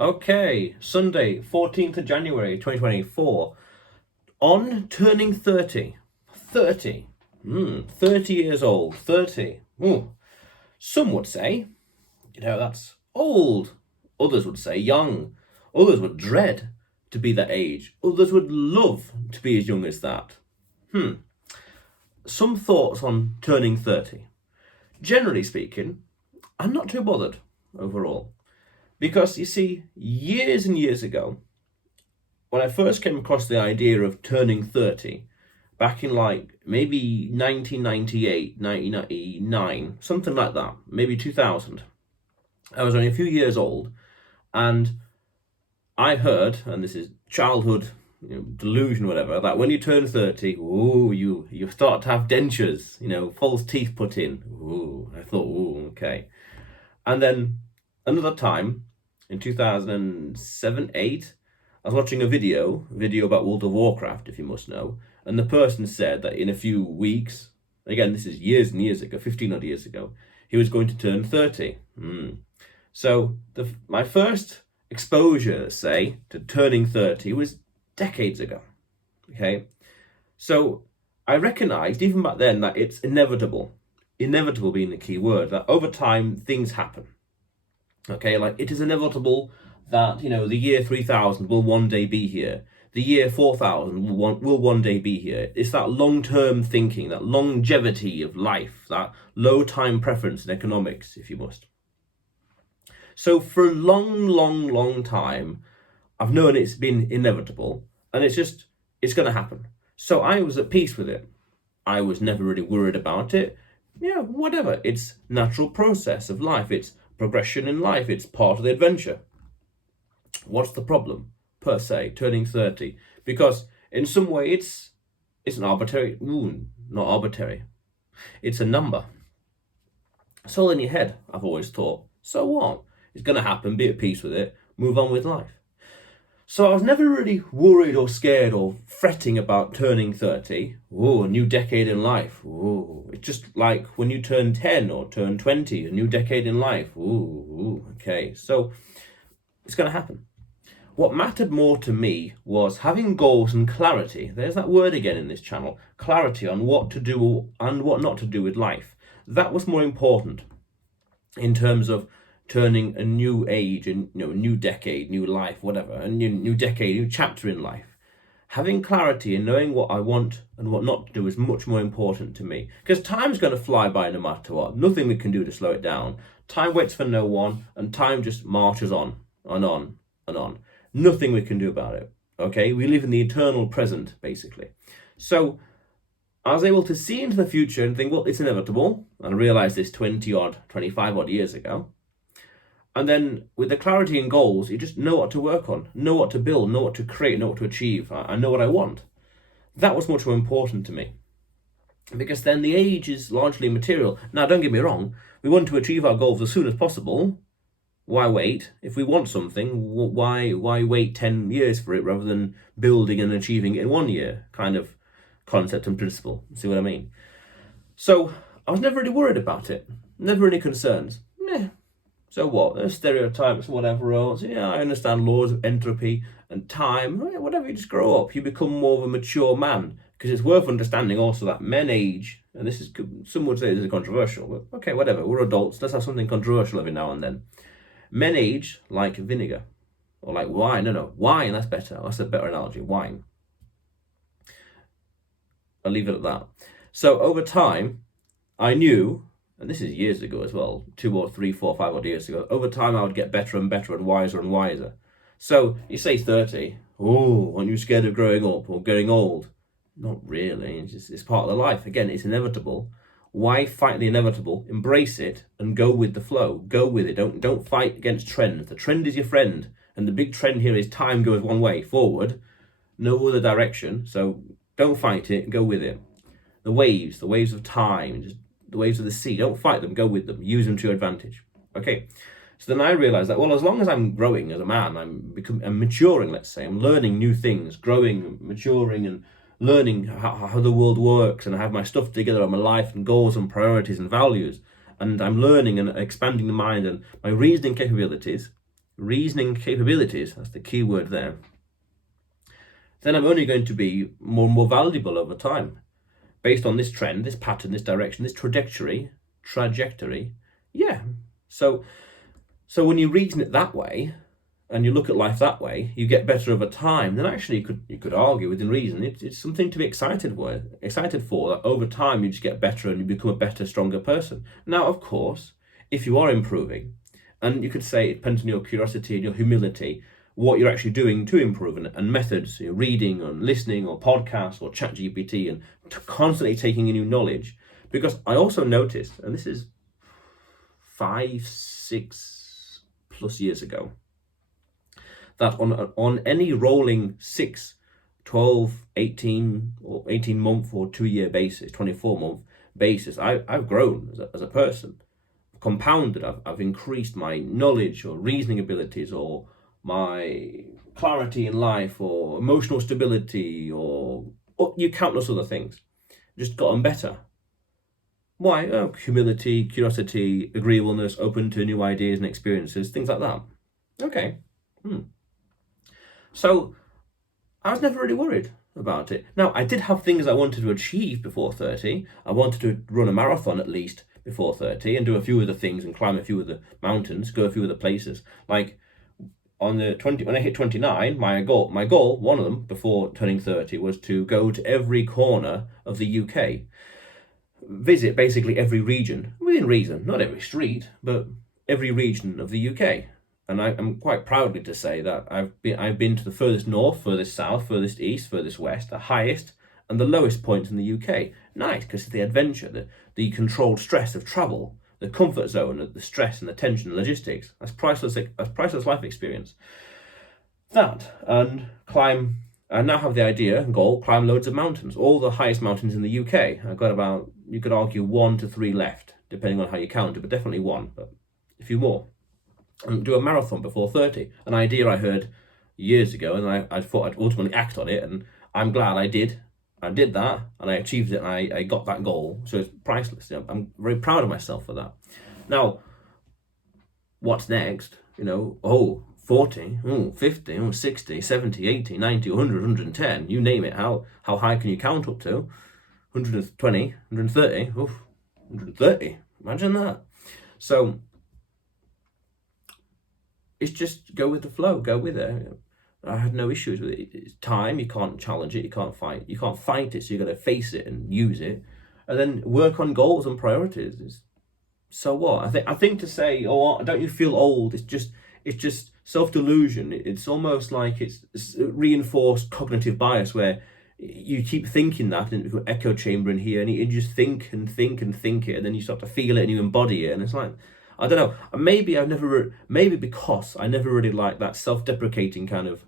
Okay, Sunday, 14th of January 2024. On turning 30. 30. 30 years old. 30. Some would say, that's old. Others would say young. Others would dread to be that age. Others would love to be as young as that. Some thoughts on turning 30. Generally speaking, I'm not too bothered overall. Because you see, years and years ago, when I first came across the idea of turning 30, back in maybe 1998, 1999, something like that, maybe 2000, I was only a few years old, and I heard, and this is childhood delusion, whatever, that when you turn 30, you start to have dentures, false teeth put in. I thought, okay. And then another time, in 2007, 8, I was watching a video about World of Warcraft, if you must know, and the person said that in a few weeks, again, this is years and years ago, 15 odd years ago, he was going to turn 30. So my first exposure, let's say, to turning 30 was decades ago. Okay, so I recognized even back then that it's inevitable being the key word, that over time things happen. Okay, it is inevitable that the year 3000 will one day be here. The year 4000 will one day be here. It's that long-term thinking, that longevity of life, that low time preference in economics, if you must. So for a long time, I've known it's been inevitable, and it's going to happen. So I was at peace with it. I was never really worried about it. Whatever. It's natural process of life. It's progression in life. It's part of the adventure. What's the problem, per se, turning 30? Because in some way it's an arbitrary, not arbitrary. It's a number. It's all in your head, I've always thought. So what? It's going to happen, be at peace with it, move on with life. So I was never really worried or scared or fretting about turning 30. A new decade in life. It's just like when you turn 10 or turn 20, a new decade in life. Okay. So it's going to happen. What mattered more to me was having goals and clarity. There's that word again in this channel. Clarity on what to do and what not to do with life. That was more important in terms of turning a new age, and new decade, new life, whatever, a new decade, new chapter in life. Having clarity and knowing what I want and what not to do is much more important to me. Because time's going to fly by no matter what. Nothing we can do to slow it down. Time waits for no one, and time just marches on and on and on. Nothing we can do about it. Okay? We live in the eternal present, basically. So I was able to see into the future and think, well, it's inevitable. And I realized this 25 odd years ago. And then with the clarity and goals, you just know what to work on, know what to build, know what to create, know what to achieve. I know what I want. That was much more important to me. Because then the age is largely material. Now, don't get me wrong. We want to achieve our goals as soon as possible. Why wait? If we want something, why wait 10 years for it rather than building and achieving it in 1 year? Kind of concept and principle. See what I mean? So I was never really worried about it. Never any concerns. So what? There's stereotypes, whatever else. I understand laws of entropy and time. Whatever, you just grow up. You become more of a mature man. Because it's worth understanding also that men age, and this is, some would say this is controversial, but okay, whatever. We're adults. Let's have something controversial every now and then. Men age like vinegar. Or like wine. No, wine, that's better. That's a better analogy. Wine. I'll leave it at that. So over time, I knew, and this is years ago as well, 2 or 3, 4, 5 odd years ago, over time I would get better and better and wiser. So you say 30, aren't you scared of growing up or getting old? Not really, it's part of the life. Again, it's inevitable. Why fight the inevitable? Embrace it and go with the flow. Go with it. Don't fight against trends. The trend is your friend. And the big trend here is time goes one way, forward, no other direction. So don't fight it, go with it. The waves of time, just the waves of the sea, don't fight them, go with them, use them to your advantage. Okay, so then I realized that, well, as long as I'm growing as a man, I'm maturing, let's say, I'm learning new things, growing, maturing, and learning how the world works, and I have my stuff together on my life and goals and priorities and values, and I'm learning and expanding the mind and my reasoning capabilities, reasoning capabilities, that's the key word there, then I'm only going to be more and more valuable over time. Based on this trend, this pattern, this direction, this trajectory. Yeah. So when you reason it that way, and you look at life that way, you get better over time. Then actually, you could argue within reason, it's something to be excited for. That over time you just get better and you become a better, stronger person. Now, of course, if you are improving, and you could say it depends on your curiosity and your humility, what you're actually doing to improve, and methods, reading and listening or podcasts or chat GPT, and constantly taking in new knowledge. Because I also noticed, and this is 5, 6 plus years ago, that on any rolling 6, 12, 18 or 18 month or 2 year basis, 24 month basis, I've grown as a person, compounded. I've increased my knowledge or reasoning abilities, or my clarity in life, or emotional stability, or you countless other things. Just gotten better. Why? Oh, humility, curiosity, agreeableness, open to new ideas and experiences, things like that. Okay. So I was never really worried about it. Now, I did have things I wanted to achieve before 30. I wanted to run a marathon at least before 30 and do a few of the things and climb a few of the mountains, go a few of the places. Like when I hit 29, my goal, one of them before turning 30, was to go to every corner of the UK. Visit basically every region, within reason, not every street, but every region of the UK. And I'm quite proudly to say that I've been to the furthest north, furthest south, furthest east, furthest west, the highest and the lowest points in the UK. Nice, because it's the adventure, the controlled stress of travel, the comfort zone, the stress and the tension, the logistics. That's priceless life experience. That, and climb. I now have the idea and goal: climb loads of mountains, all the highest mountains in the UK. I've got about, you could argue, 1 to 3 left, depending on how you count it, but definitely 1, but a few more. And do a marathon before 30. An idea I heard years ago, and I thought I'd ultimately act on it, and I'm glad I did. I did that, and I achieved it, and I got that goal. So it's priceless. I'm very proud of myself for that. Now, what's next? 40, 50, 60, 70, 80, 90, 100, 110, you name it. How high can you count up to? 120, 130, 130. Imagine that. So it's just go with the flow, go with it. I had no issues with it. It's time, you can't challenge it, you can't fight it, so you got to face it and use it, and then work on goals and priorities. So what? I think to say, oh, don't you feel old? It's just self-delusion. It's almost like it's reinforced cognitive bias, where you keep thinking that, and it becomes an echo chamber in here, and you just think and think and think it, and then you start to feel it and you embody it, and it's like, I don't know. Maybe because I never really liked that self-deprecating kind of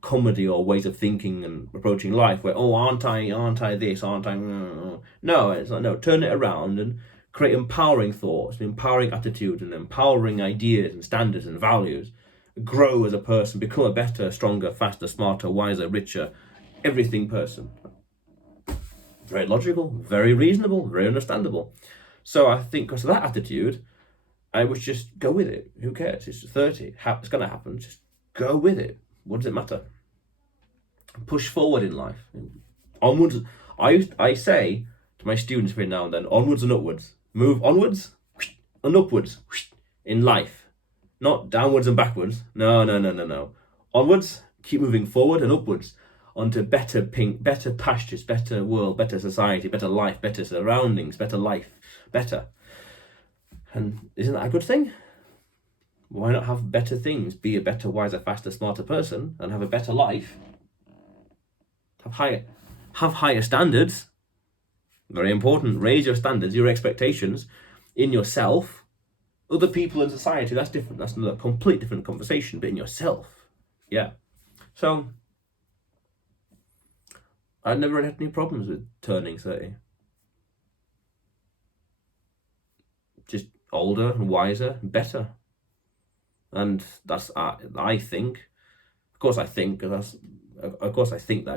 comedy or ways of thinking and approaching life, where, oh, aren't I this, aren't I? No, it's like, no, turn it around and create empowering thoughts, empowering attitudes, and empowering ideas and standards and values. Grow as a person, become a better, stronger, faster, smarter, wiser, richer, everything person. Very logical, very reasonable, very understandable. So I think because of that attitude, I would just go with it. Who cares? It's 30. It's going to happen. Just go with it. What does it matter? Push forward in life. Onwards. I say to my students every now and then, onwards and upwards. Move onwards and upwards in life. Not downwards and backwards. No. Onwards, keep moving forward and upwards onto better pastures, better world, better society, better life, better surroundings, better life, better. And isn't that a good thing? Why not have better things? Be a better, wiser, faster, smarter person and have a better life. Have higher standards. Very important. Raise your standards, your expectations in yourself. Other people in society, that's different. That's another complete different conversation, but in yourself. Yeah. So I never had any problems with turning 30. Just older and wiser and better. And that's, I think, of course I think that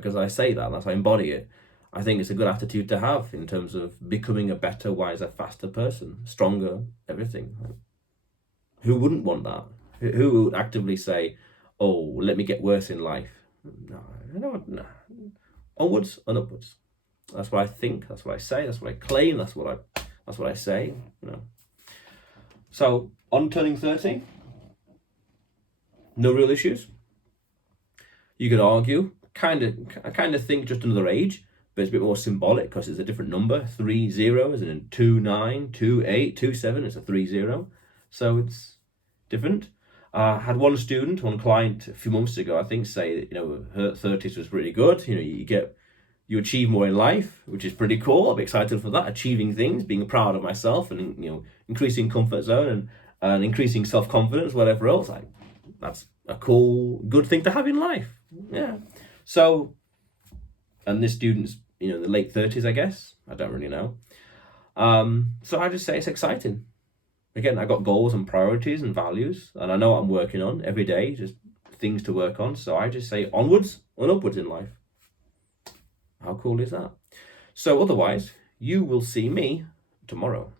because I say that, that's how I embody it. I think it's a good attitude to have in terms of becoming a better, wiser, faster person, stronger, everything. Who wouldn't want that? Who would actively say, oh, let me get worse in life? No. Onwards and upwards. That's what I think, that's what I say, that's what I claim, that's what I say, you know. So, on turning 30, no real issues. You could argue, I kind of think just another age, but it's a bit more symbolic because it's a different number. 3 0 isn't it? 2 9, 2 8, 2 7. It's a 3 0, so it's different. I had one client a few months ago, I think, say that, you know, her 30s was really good. You know, you achieve more in life, which is pretty cool. I'm excited for that. Achieving things, being proud of myself, and, you know, increasing comfort zone and increasing self-confidence, whatever else. That's a cool, good thing to have in life. Yeah. So, and this student's, you know, in the late 30s, I guess. I don't really know. So I just say it's exciting. Again, I got goals and priorities and values, and I know what I'm working on every day, just things to work on. So I just say onwards and upwards in life. How cool is that? So otherwise, you will see me tomorrow.